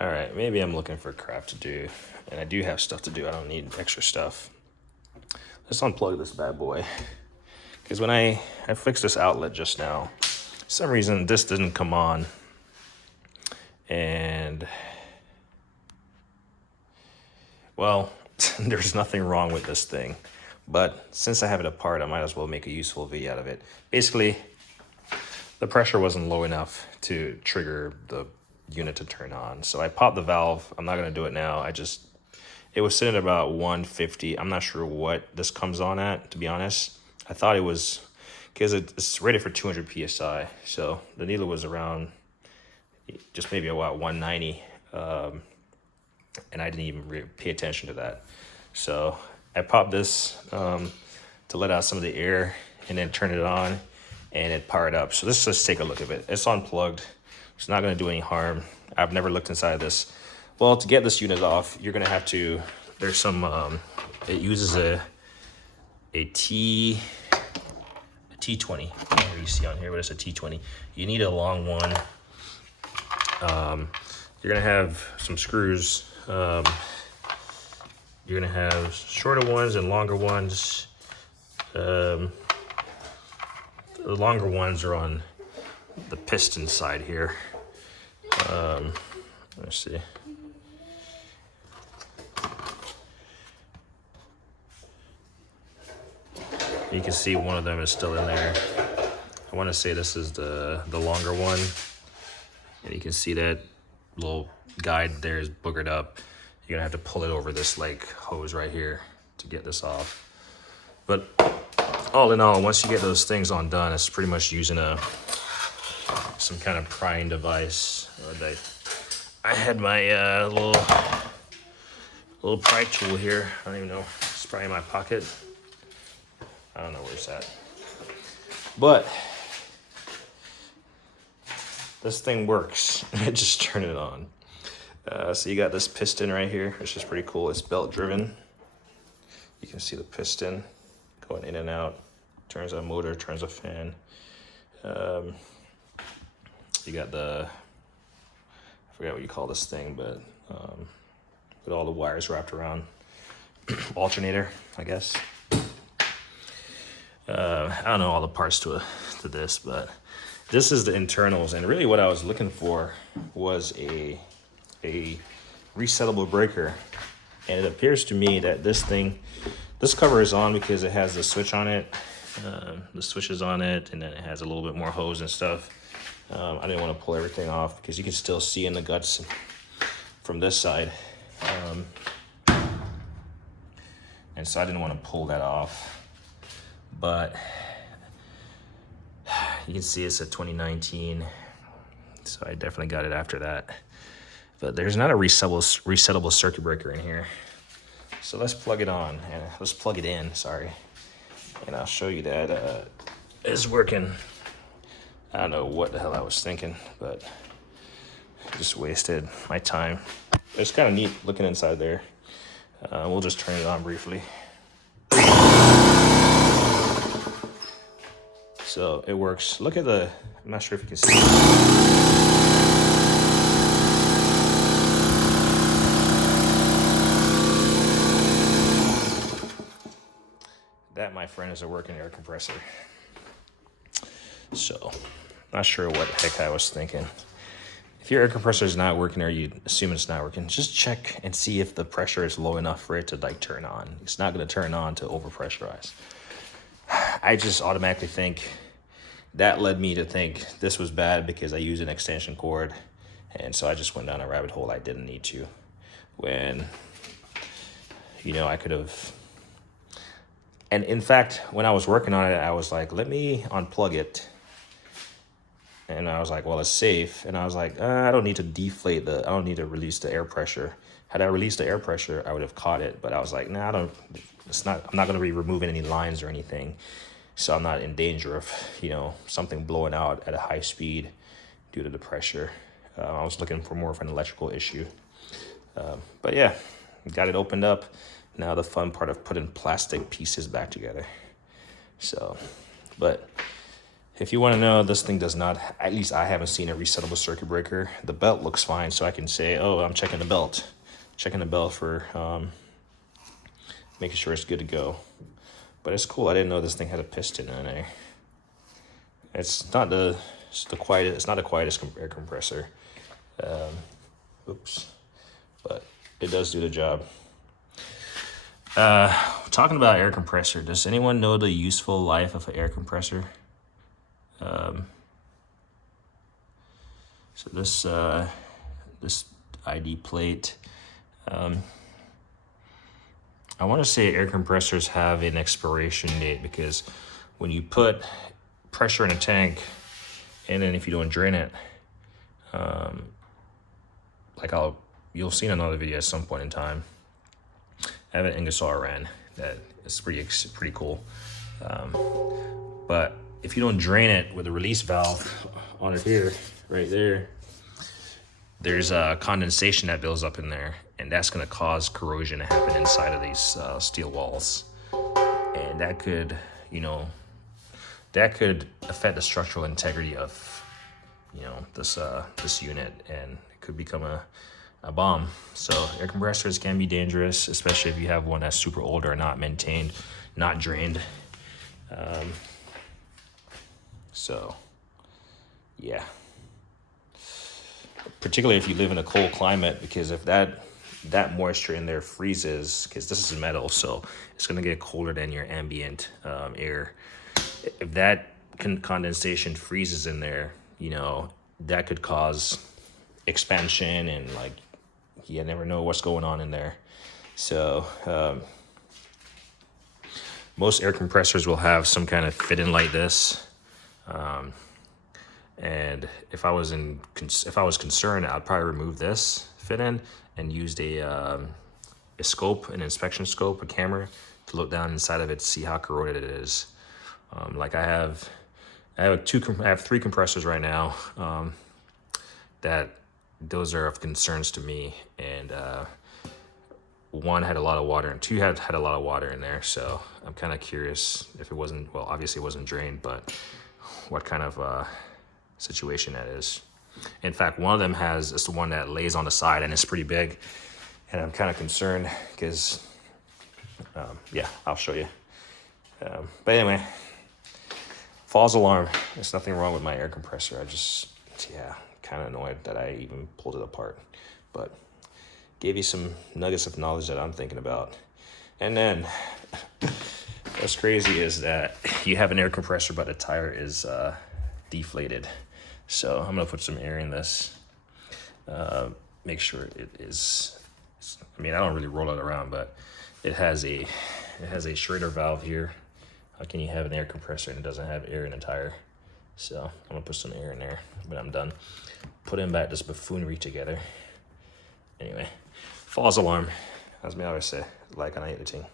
All right, maybe I'm looking for crap to do, and I do have stuff to do. I don't need extra stuff. Let's unplug this bad boy. Because when I fixed this outlet just now, for some reason this didn't come on. And, well, there's nothing wrong with this thing. But since I have it apart, I might as well make a useful video out of it. Basically, the pressure wasn't low enough to trigger the unit to turn on. So I popped the valve. I'm not gonna do it now. It was sitting at about 150. I'm not sure what this comes on at, to be honest. I thought it was, because it's rated for 200 PSI. So the needle was around just maybe about 190. And I didn't even pay attention to that. So I popped this to let out some of the air and then turn it on and it powered up. So let's just take a look at it. It's unplugged. It's not gonna do any harm. I've never looked inside this. Well, to get this unit off, you're gonna have to, there's some, it uses a T20. I don't really see on here, but it's a T20. You need a long one. You're gonna have some screws. You're gonna have shorter ones and longer ones. The longer ones are on the piston side here. Let's see. You can see one of them is still in there. I want to say this is the longer one. And you can see that little guide there is boogered up. You're gonna have to pull it over this like hose right here to get this off. But all in all, once you get those things undone, it's pretty much using some kind of prying device. I had my little pry tool here. I don't even know. It's probably in my pocket. I don't know where it's at. But this thing works. I just turn it on. So you got this piston right here, which is pretty cool. It's belt driven. You can see the piston going in and out. Turns a motor, turns a fan. You got I forgot what you call this thing, but with all the wires wrapped around. Alternator, I guess. I don't know all the parts to this, but this is the internals. And really what I was looking for was a resettable breaker. And it appears to me that this cover is on because it has the switch on it. The switch is on it, and then it has a little bit more hose and stuff. I didn't want to pull everything off because you can still see in the guts from this side. And so I didn't want to pull that off. But you can see it's a 2019. So I definitely got it after that. But there's not a resettable circuit breaker in here. So let's plug it on, and let's plug it in, sorry. And I'll show you that it's working. I don't know what the hell I was thinking, but just wasted my time. It's kind of neat looking inside there. We'll just turn it on briefly. So it works. Look at I'm not sure if you can see. That, my friend, is a working air compressor. So, not sure what the heck I was thinking. If your air compressor is not working or you assume it's not working, just check and see if the pressure is low enough for it to like turn on. It's not going to turn on to overpressurize. I just automatically think that led me to think this was bad because I used an extension cord. And so I just went down a rabbit hole I didn't need to. When, you know, I could have. And in fact, when I was working on it, I was like, let me unplug it. And I was like, well, it's safe. And I was like, I don't need to deflate I don't need to release the air pressure. Had I released the air pressure, I would have caught it. But I was like, nah, I'm not going to be removing any lines or anything. So I'm not in danger of, you know, something blowing out at a high speed due to the pressure. I was looking for more of an electrical issue. But yeah, got it opened up. Now the fun part of putting plastic pieces back together. So, but If you want to know, this thing does not, at least I haven't seen a resettable circuit breaker. The belt looks fine, so I can say, oh, I'm checking the belt. Checking the belt for making sure it's good to go. But it's cool. I didn't know this thing had a piston in there. It's not the quietest. It's not the quietest air compressor. Oops, but it does do the job. Talking about air compressor, does anyone know the useful life of an air compressor? So this ID plate, I want to say air compressors have an expiration date, because when you put pressure in a tank and then if you don't drain it, like you'll see in another video at some point in time, I have an Ingersoll Rand that is pretty cool. But if you don't drain it with a release valve on it here, right there, there's a condensation that builds up in there, and that's going to cause corrosion to happen inside of these steel walls, and that could, affect the structural integrity of, this unit, and it could become a bomb. So air compressors can be dangerous, especially if you have one that's super old or not maintained, not drained. So yeah, particularly if you live in a cold climate, because if that moisture in there freezes, because this is metal, so it's going to get colder than your ambient air. If that condensation freezes in there, that could cause expansion, and like, you never know what's going on in there. So most air compressors will have some kind of fit-in like this. And if I was concerned, I'd probably remove this fit-in and used a scope, an inspection scope, a camera, to look down inside of it to see how corroded it is. Like I have 3 compressors right now, that those are of concerns to me, and one had a lot of water and 2 had a lot of water in there. So I'm kind of curious if it wasn't, well, obviously it wasn't drained, but what kind of situation that is. In fact, one of them it's the one that lays on the side, and it's pretty big, and I'm kind of concerned because, yeah, I'll show you. But anyway, false alarm. There's nothing wrong with my air compressor. Kind of annoyed that I even pulled it apart, but gave you some nuggets of knowledge that I'm thinking about. And then what's crazy is that you have an air compressor, but the tire is deflated. So I'm gonna put some air in this, make sure it is, I don't really roll it around, but it has a Schrader valve here. How can you have an air compressor and it doesn't have air in the tire? So I'm gonna put some air in there, but I'm done putting back this buffoonery together. Anyway, false alarm, as me always say, like on anything.